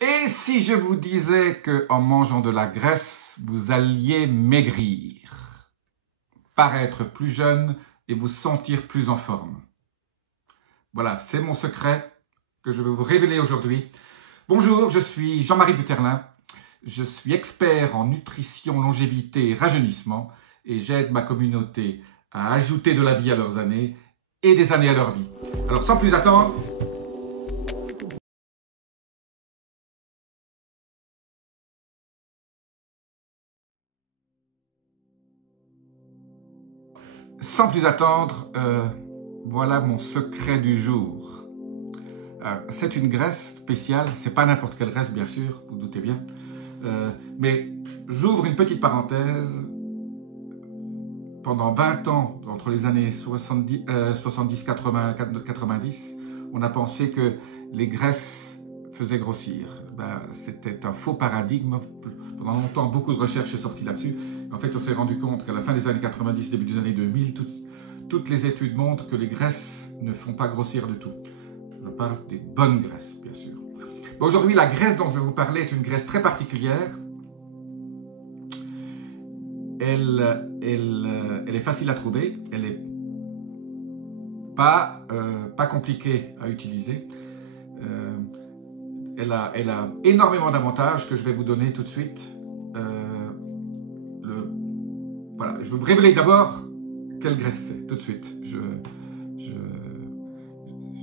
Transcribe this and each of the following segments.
Et si je vous disais qu'en mangeant de la graisse, vous alliez maigrir, paraître plus jeune et vous sentir plus en forme? Voilà, c'est mon secret que je vais vous révéler aujourd'hui. Bonjour, je suis Jean-Marie Buterlin. Je suis expert en nutrition, longévité et rajeunissement et j'aide ma communauté à ajouter de la vie à leurs années et des années à leur vie. Alors sans plus attendre, voilà mon secret du jour. C'est une graisse spéciale, c'est pas n'importe quelle graisse bien sûr, vous doutez bien, mais j'ouvre une petite parenthèse. Pendant 20 ans, entre les années 70, 80, 90, on a pensé que les graisses faisaient grossir. C'était un faux paradigme. Pendant longtemps, beaucoup de recherches sont sorties là-dessus. En fait, on s'est rendu compte qu'à la fin des années 90, début des années 2000, toutes les études montrent que les graisses ne font pas grossir du tout. Je parle des bonnes graisses, bien sûr. Aujourd'hui, la graisse dont je vais vous parler est une graisse très particulière. Elle est facile à trouver, elle n'est pas compliquée à utiliser. Elle a énormément d'avantages que je vais vous donner tout de suite. Voilà, je vais vous révéler d'abord quelle graisse c'est, tout de suite. Je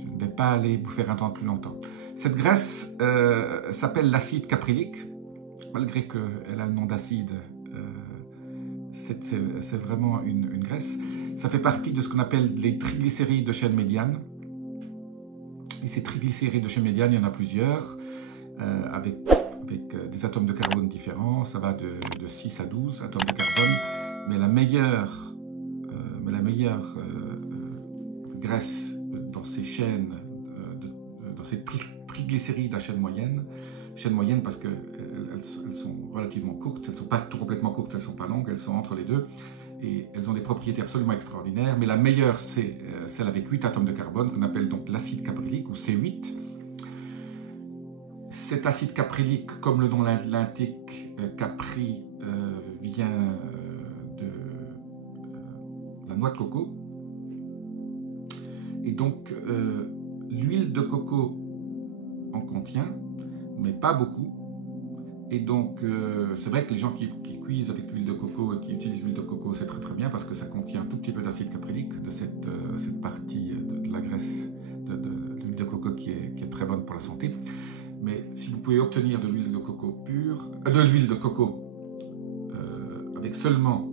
ne vais pas aller vous faire attendre plus longtemps. Cette graisse s'appelle l'acide caprylique, malgré qu'elle a le nom d'acide. C'est vraiment une graisse. Ça fait partie de ce qu'on appelle les triglycérides de chaîne médiane. Et ces triglycérides de chaîne médiane, il y en a plusieurs, avec des atomes de carbone différents. Ça va de 6 à 12 atomes de carbone. Mais la meilleure graisse dans ces chaînes, dans ces triglycérides à chaîne moyenne parce que elles sont relativement courtes, elles ne sont pas complètement courtes, elles ne sont pas longues, elles sont entre les deux et elles ont des propriétés absolument extraordinaires, mais la meilleure c'est celle avec 8 atomes de carbone qu'on appelle donc l'acide caprylique ou C8. Cet acide caprylique, comme le nom l'indique, capri vient de la noix de coco et donc l'huile de coco en contient, mais pas beaucoup. Et donc, c'est vrai que les gens qui cuisent avec l'huile de coco et qui utilisent l'huile de coco, c'est très bien parce que ça contient un tout petit peu d'acide caprylique, de cette partie de la graisse de l'huile de coco qui est très bonne pour la santé. Mais si vous pouvez obtenir de l'huile de coco pure, de l'huile de coco avec seulement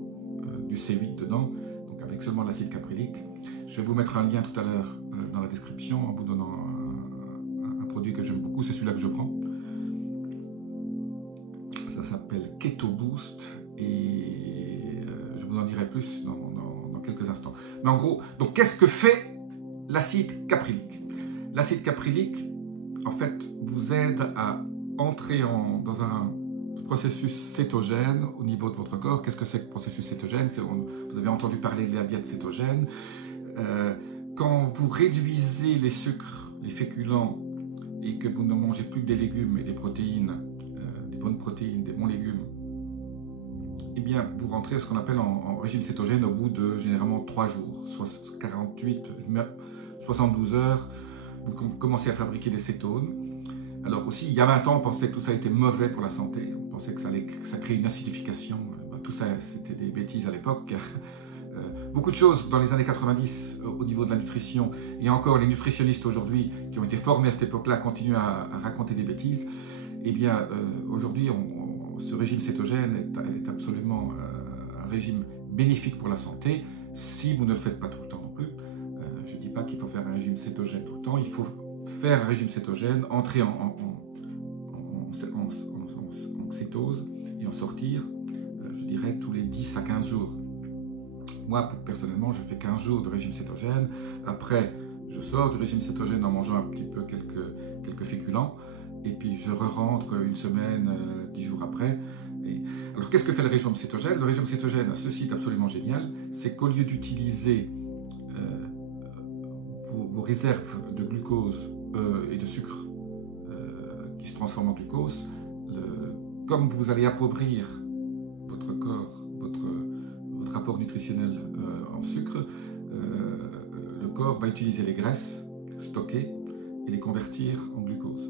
du C8 dedans, donc avec seulement l'acide caprylique, je vais vous mettre un lien tout à l'heure dans la description en vous donnant un produit que j'aime beaucoup, c'est celui-là que je prends. Ça s'appelle Keto Boost et je vous en dirai plus dans quelques instants. Mais en gros, donc qu'est-ce que fait l'acide caprylique? L'acide caprylique, en fait, vous aide à entrer dans un processus cétogène au niveau de votre corps. Qu'est-ce que c'est que le processus cétogène? Vous avez entendu parler de la diète cétogène. Quand vous réduisez les sucres, les féculents, et que vous ne mangez plus que des légumes et des protéines, des bonnes protéines, des bons légumes, eh bien, vous rentrez ce qu'on appelle en régime cétogène au bout de généralement 3 jours, soit 48, 72 heures, vous commencez à fabriquer des cétones. Alors aussi, il y a 20 ans, on pensait que tout ça était mauvais pour la santé, on pensait que ça créait une acidification, tout ça c'était des bêtises à l'époque. Beaucoup de choses dans les années 90 au niveau de la nutrition, et encore les nutritionnistes aujourd'hui qui ont été formés à cette époque-là continuent à raconter des bêtises. Eh bien, aujourd'hui, ce régime cétogène est absolument un régime bénéfique pour la santé, si vous ne le faites pas tout le temps non plus. Je ne dis pas qu'il faut faire un régime cétogène tout le temps, il faut faire un régime cétogène, entrer en cétose et en sortir, je dirais, tous les 10 à 15 jours. Moi, personnellement, je fais 15 jours de régime cétogène. Après, je sors du régime cétogène en mangeant un petit peu quelques féculents. Et puis, je re-rentre une semaine, 10 jours après. Alors, qu'est-ce que fait le régime cétogène? Le régime cétogène a ceci d'absolument génial. C'est qu'au lieu d'utiliser vos réserves de glucose et de sucre qui se transforme en glucose, comme vous allez appauvrir votre corps, votre apport nutritionnel en sucre, le corps va utiliser les graisses stockées et les convertir en glucose.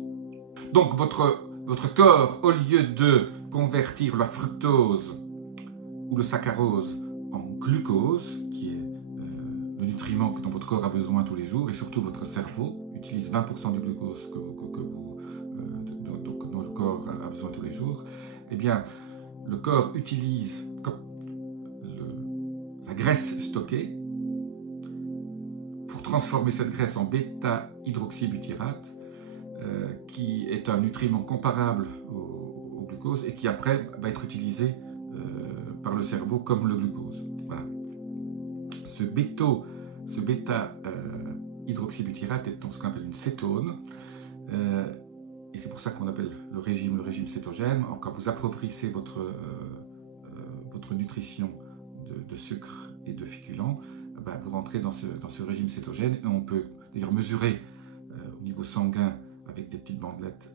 Donc votre corps, au lieu de convertir la fructose ou le saccharose en glucose, qui est le nutriment dont votre corps a besoin tous les jours, et surtout votre cerveau utilise 20% du glucose dont le corps a besoin tous les jours, eh bien le corps utilise la graisse stockée pour transformer cette graisse en bêta-hydroxybutyrate, qui est un nutriment comparable au glucose et qui après va être utilisé par le cerveau comme le glucose. Voilà. Ce bêta-hydroxybutyrate est donc ce qu'on appelle une cétone, et c'est pour ça qu'on appelle le régime cétogène. Quand vous appauvrissez votre nutrition de sucre et de féculents, vous rentrez dans ce régime cétogène, et on peut d'ailleurs mesurer au niveau sanguin avec des petites bandelettes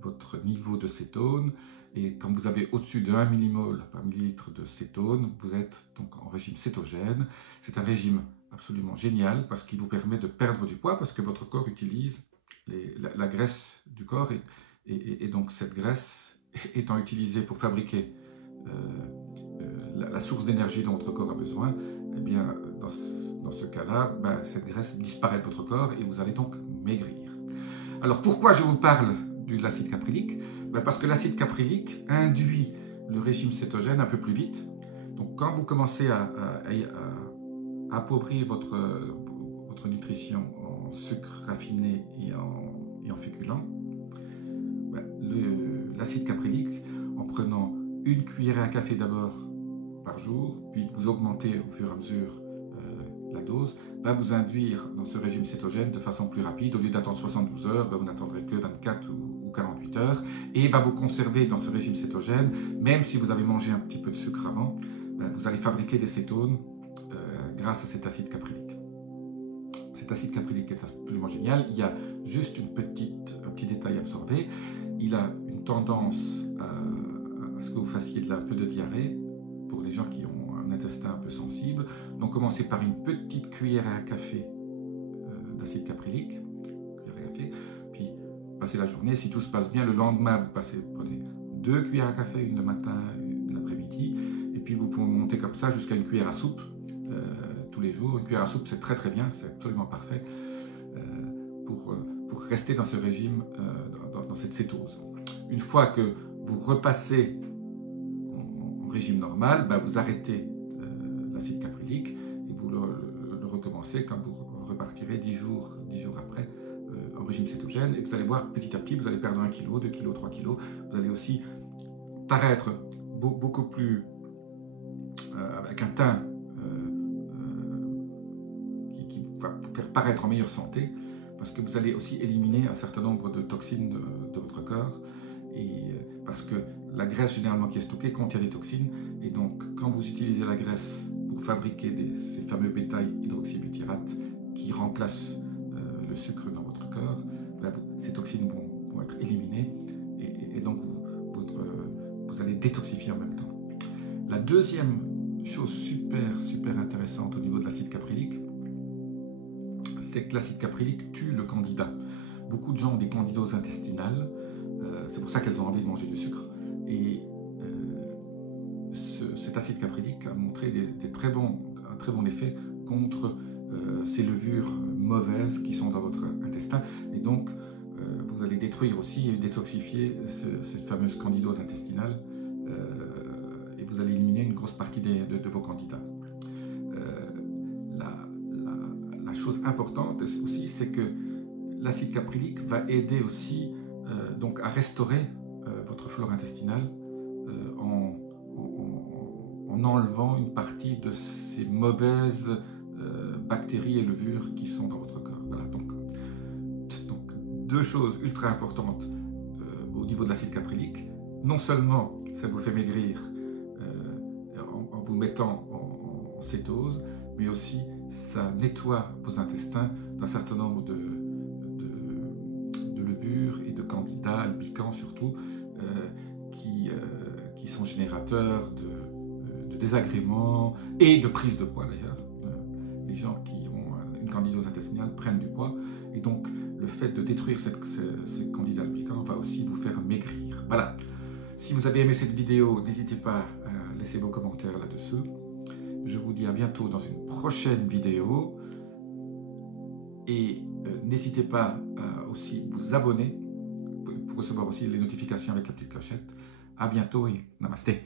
votre niveau de cétone, et quand vous avez au-dessus de 1 millimole par millilitre de cétone, vous êtes donc en régime cétogène. C'est un régime absolument génial parce qu'il vous permet de perdre du poids, parce que votre corps utilise la graisse du corps, et donc cette graisse étant utilisée pour fabriquer la source d'énergie dont votre corps a besoin, eh bien dans ce cas-là, cette graisse disparaît de votre corps et vous allez donc maigrir. Alors pourquoi je vous parle de l'acide caprylique? Parce que l'acide caprylique induit le régime cétogène un peu plus vite. Donc quand vous commencez à appauvrir votre nutrition en sucre raffiné et en féculents, l'acide caprylique, en prenant une cuillère à café d'abord par jour, puis vous augmentez au fur et à mesure la dose, va vous induire dans ce régime cétogène de façon plus rapide. Au lieu d'attendre 72 heures, vous n'attendrez que 24 ou 48 heures, et va vous conserver dans ce régime cétogène, même si vous avez mangé un petit peu de sucre avant, vous allez fabriquer des cétones grâce à cet acide caprylique. Cet acide caprylique est absolument génial. Il y a juste un petit détail à observer. Il a une tendance à ce que vous fassiez un peu de diarrhée pour les gens qui ont un intestin un peu sensible. Donc commencez par une petite cuillère à café d'acide caprylique, puis passez la journée. Si tout se passe bien, le lendemain, vous prenez 2 cuillères à café, une le matin, une l'après-midi, et puis vous pouvez monter comme ça jusqu'à une cuillère à soupe tous les jours. Une cuillère à soupe, c'est très très bien, c'est absolument parfait pour rester dans ce régime, dans cette cétose. Une fois que vous repassez en régime normal, vous arrêtez l'acide caprylique et vous le recommencez quand vous repartirez 10 jours après en régime cétogène, et vous allez voir petit à petit, vous allez perdre 1 kg, 2 kg, 3 kg. Vous allez aussi paraître beaucoup plus avec un teint qui va vous faire paraître en meilleure santé, parce que vous allez aussi éliminer un certain nombre de toxines de votre corps, et parce que la graisse généralement qui est stockée contient des toxines, et donc quand vous utilisez la graisse pour fabriquer ces fameux bêta-hydroxybutyrates qui remplacent le sucre dans votre corps, ces toxines vont être éliminées, et donc vous allez détoxifier en même temps. La deuxième chose super intéressante au niveau de l'acide caprylique, c'est que l'acide caprylique tue le candida. Beaucoup de gens ont des candidoses intestinales, c'est pour ça qu'elles ont envie de manger du sucre, et cet acide caprylique a montré un très bon effet contre ces levures mauvaises qui sont dans votre intestin, et donc vous allez détruire aussi et détoxifier cette fameuse candidose intestinale, et vous allez éliminer une grosse partie de vos candidats. La chose importante aussi, c'est que l'acide caprylique va aider aussi donc à restaurer votre flore intestinale en enlevant une partie de ces mauvaises bactéries et levures qui sont dans votre corps. Voilà, donc deux choses ultra importantes au niveau de l'acide caprylique. Non seulement ça vous fait maigrir en vous mettant en cétose, mais aussi ça nettoie vos intestins d'un certain nombre de levures et de candidats sont générateurs de désagréments et de prise de poids d'ailleurs. Les gens qui ont une candidose intestinale prennent du poids et donc le fait de détruire ces candidats albicans va aussi vous faire maigrir. Voilà. Si vous avez aimé cette vidéo, n'hésitez pas à laisser vos commentaires là-dessus. Je vous dis à bientôt dans une prochaine vidéo. Et n'hésitez pas à aussi vous abonner pour recevoir aussi les notifications avec la petite clochette. À bientôt et namasté.